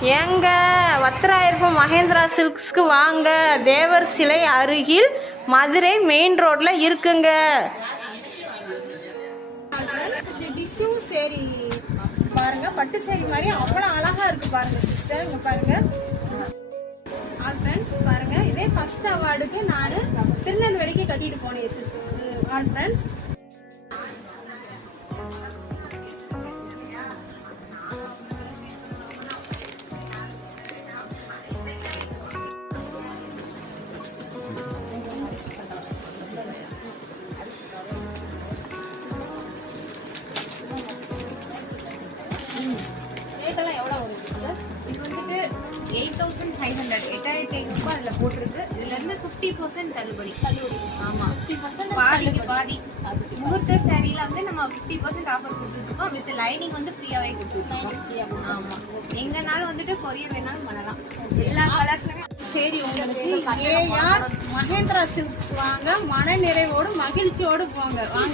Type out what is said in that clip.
ஏங்க வத்திராயிருப்பம் மகேந்திரா சில்க்ஸ்க்கு வாங்க. தேவர் சிலை அருகில் மதுரை மெயின் ரோட்ல இருக்குங்க. டிஷ்யூ சேரி பாருங்க, பட்டு சேரி மாதிரி அவ்வளோ அழகா இருக்கு பாருங்க சிஸ்டர். இங்க பாருங்க ஆல் ஃப்ரெண்ட்ஸ், பாருங்க இதே ஃபர்ஸ்ட் அவார்டுக்கு நான் திருநெல்வேலிக்கு கட்டிட்டு போனேன் சிஸ்டர். ஆல் ஃப்ரெண்ட்ஸ், ரேட்டெல்லாம் எவ்வளோ வரும் சிஸ்டர்? இது வந்துட்டு 8500 8500 அதில் போட்டிருக்கு. இதுல இருந்து 50% தள்ளுபடி. ஆமா, 50% பாதிக்கு பாதி. முகூர்த்த சாரியில வந்து நம்ம 50% ஆஃபர் கொடுத்துருக்கோம். வித் லைனிங் வந்து ஃப்ரீயாவே கொடுத்துருக்கோம். ஆமா, எங்கனாலும் வந்துட்டு கொரியர் வேணாலும் பண்ணலாம். எல்லா கலர்ஸ்லயுமே சரி, உங்களுக்கு ஏஆர் மகேந்திரா சில்க்ஸ் வாங்க. மன நிறைவோடு மகிழ்ச்சியோடு போங்க. வாங்க.